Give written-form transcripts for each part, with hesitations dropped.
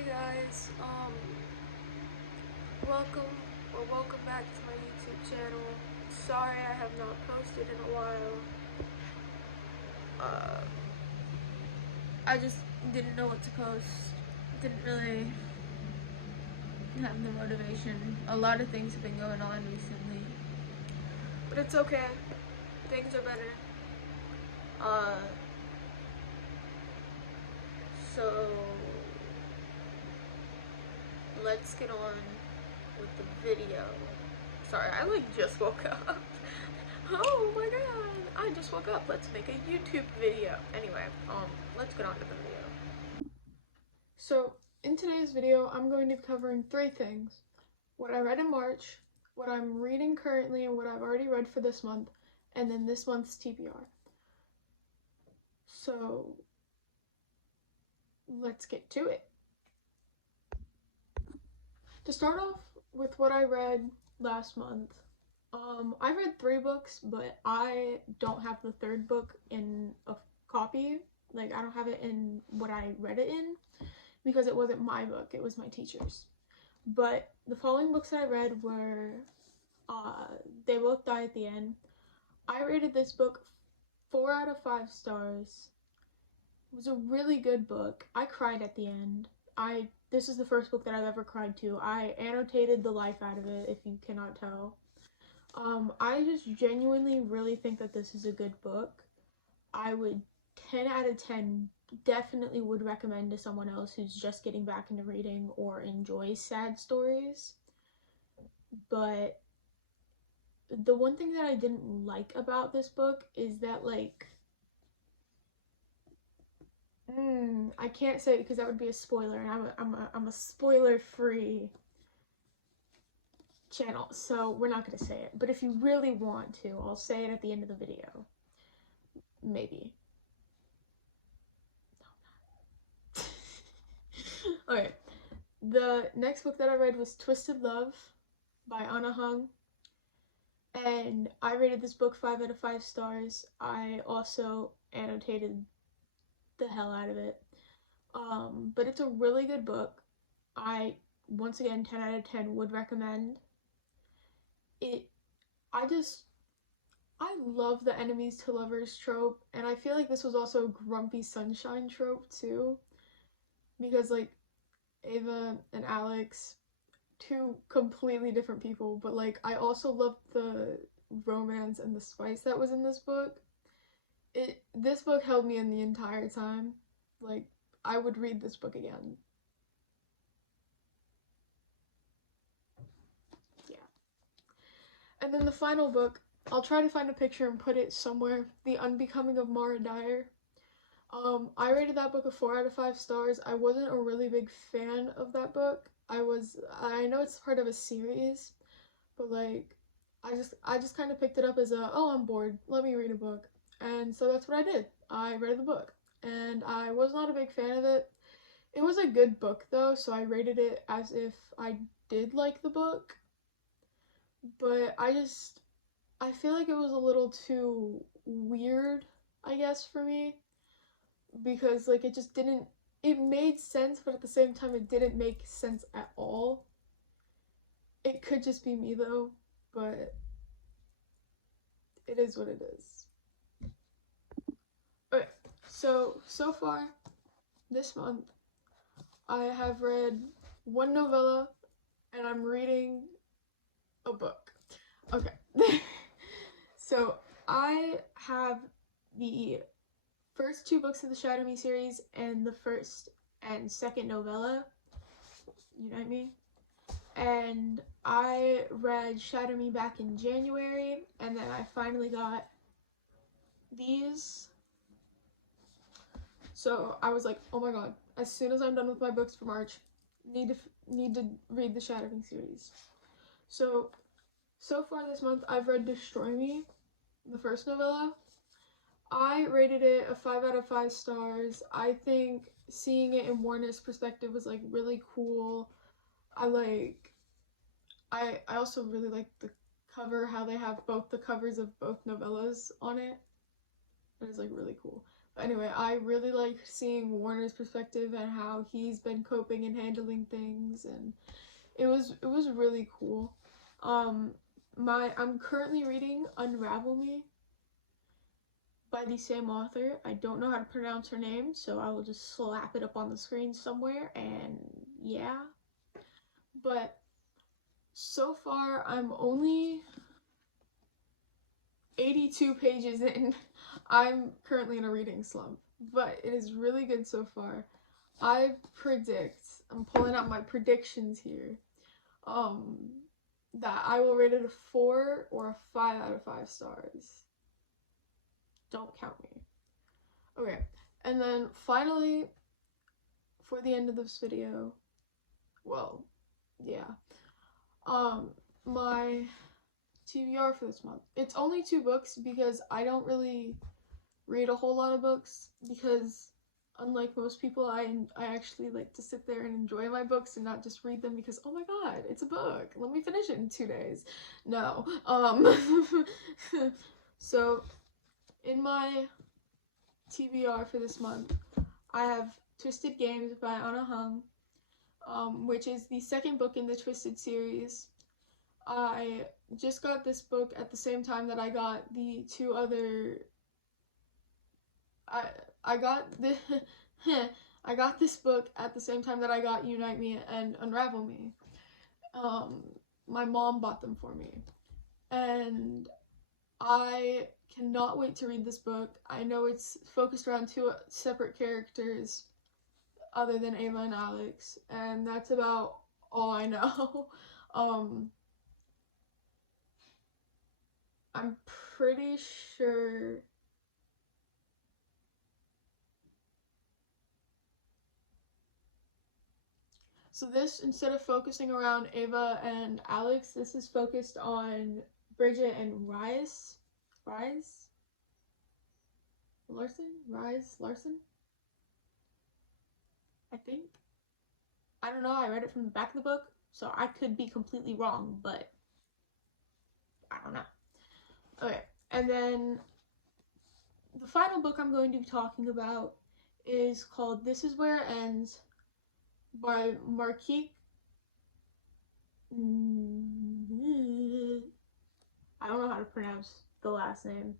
Hey guys, welcome back to my YouTube channel. Sorry I have not posted in a while. Uh, I just didn't know what to post. Didn't really have the motivation. A lot of things have been going on recently. But it's okay. Things are better. Uh, so let's get on with the video. Sorry, I just woke up. Oh my god, I just woke up. Let's make a YouTube video. Anyway, let's get on to the video. So, in today's video, I'm going to be covering three things. What I read in March, what I'm reading currently, and what I've already read for this month, and then this month's TBR. So, let's get to it. To start off with what I read last month, I read 3 books, but I don't have the third book in a copy. Like, I don't have it in what I read it in, because it wasn't my book, it was my teacher's. But the following books that I read were They Both Die at the End. I rated this book 4 out of 5 stars. It was a really good book. I cried at the end. This is the first book that I've ever cried to. I annotated the life out of it, if you cannot tell. I just genuinely really think that this is a good book. I would 10 out of 10 definitely would recommend to someone else who's just getting back into reading or enjoys sad stories. But the one thing that I didn't like about this book is that, like, I can't say it because that would be a spoiler, and I'm a spoiler-free channel, so we're not gonna say it. But if you really want to, I'll say it at the end of the video. Maybe. No. Okay. The next book that I read was Twisted Love by Anna Hung. And I rated this book 5 out of 5 stars. I also annotated the hell out of it. But it's a really good book. I, once again, 10 out of 10 would recommend it. I love the enemies to lovers trope, and I feel like this was also a grumpy sunshine trope too, because, like, Ava and Alex, two completely different people, but, like, I also loved the romance and the spice that was in this book. This book held me in the entire time. Like, I would read this book again. Yeah. And then the final book, I'll try to find a picture and put it somewhere. The Unbecoming of Mara Dyer. I rated that book a 4 out of 5 stars. I wasn't a really big fan of that book. I know it's part of a series, but, like, I just kind of picked it up as oh, I'm bored, let me read a book. And so that's what I did. I read the book, and I was not a big fan of it. It was a good book though, so I rated it as if I did like the book. But I feel like it was a little too weird, I guess, for me, because, like, it made sense, but at the same time it didn't make sense at all. It could just be me though, but it is what it is. Okay, so far this month I have read 1 novella and I'm reading a book. Okay. So I have the first 2 books of the Shadow Me series and the first and second novella. You know what I mean? And I read Shadow Me back in January, and then I finally got these. So I was like, oh my god, as soon as I'm done with my books for March, need to read the Shadow Me series. So far this month I've read Destroy Me, the first novella. I rated it a 5 out of 5 stars. I think seeing it in Warner's perspective was, like, really cool. I also really like the cover, how they have both the covers of both novellas on it. It was, like, really cool. Anyway, I really like seeing Warner's perspective and how he's been coping and handling things, and it was really cool. Um, I'm currently reading Unravel Me by the same author. I don't know how to pronounce her name, so I will just slap it up on the screen somewhere, and yeah. But so far, I'm only 82 pages in. I'm currently in a reading slump, but it is really good so far. I'm pulling out my predictions here, um, that I will rate it a 4 or a 5 out of 5 stars. Don't count me. Okay, and then finally, for the end of this video, well, yeah, my TBR for this month. It's only 2 books because I don't really read a whole lot of books, because unlike most people, I actually like to sit there and enjoy my books and not just read them because, oh my god, it's a book, let me finish it in 2 days. No. So in my TBR for this month, I have Twisted Games by Anna Hung, which is the second book in the Twisted series. I just got this book at the same time that I got the 2 other. I got the I got this book at the same time that I got Unite Me and Unravel Me. My mom bought them for me, and I cannot wait to read this book. I know it's focused around 2 separate characters other than Ava and Alex, and that's about all I know. I'm pretty sure. So this, instead of focusing around Ava and Alex, this is focused on Bridget and Rise Larson, I think. I don't know, I read it from the back of the book, so I could be completely wrong, but I don't know. Okay, and then the final book I'm going to be talking about is called This Is Where It Ends by Marquise. I don't know how to pronounce the last name.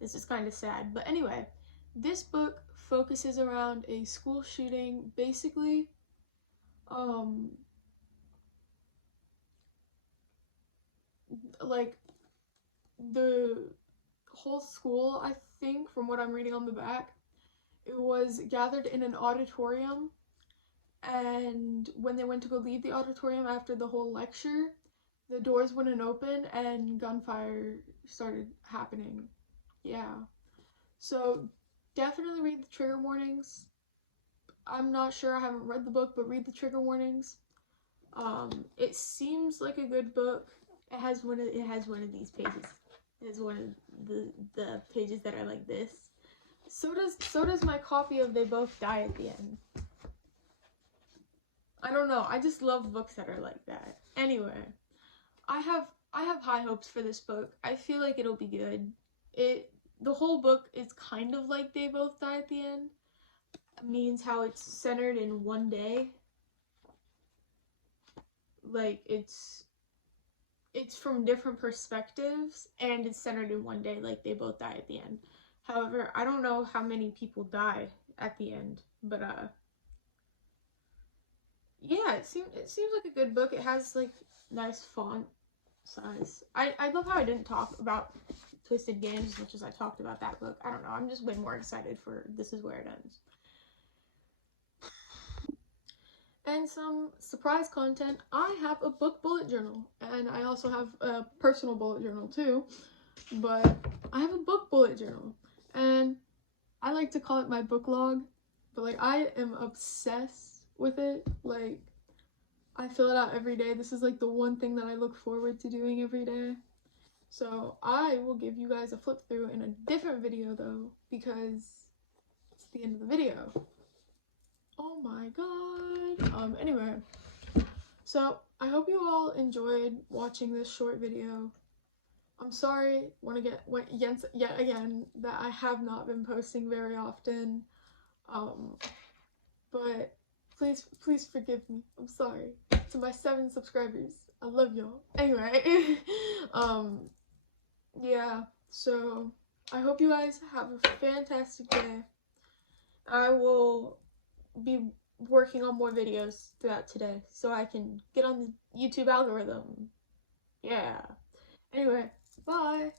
This is kind of sad. But anyway, this book focuses around a school shooting. Basically, like the whole school, I think, from what I'm reading on the back, it was gathered in an auditorium, and when they went to go leave the auditorium after the whole lecture, the doors wouldn't open and gunfire started happening. Yeah. So definitely read the trigger warnings. I'm not sure, I haven't read the book, but read the trigger warnings. It seems like a good book. It has one of these pages. It has one of the pages that are like this. So does my copy of They Both Die at the End. I don't know, I just love books that are like that. Anyway, I have high hopes for this book. I feel like it'll be good. The whole book is kind of like They Both Die at the End. It means how it's centered in one day. Like it's from different perspectives and it's centered in one day, like They Both Die at the End. However, I don't know how many people die at the end, but yeah, it seems like a good book. It has like nice font size. I love how I didn't talk about Twisted Games as much as I talked about that book. I don't know, I'm just way more excited for This Is Where It Ends. And some surprise content, I have a book bullet journal, and I also have a personal bullet journal too, but I have a book bullet journal, and I like to call it my book log, but like I am obsessed with it. Like I fill it out every day. This is like the one thing that I look forward to doing every day. So I will give you guys a flip through in a different video though, because it's the end of the video. Oh my god. Anyway, so I hope you all enjoyed watching this short video. I'm sorry yet again that I have not been posting very often. But please forgive me. I'm sorry. To my 7 subscribers, I love y'all. Anyway, yeah, so I hope you guys have a fantastic day. I will be working on more videos throughout today so I can get on the YouTube algorithm. Yeah. Anyway, bye.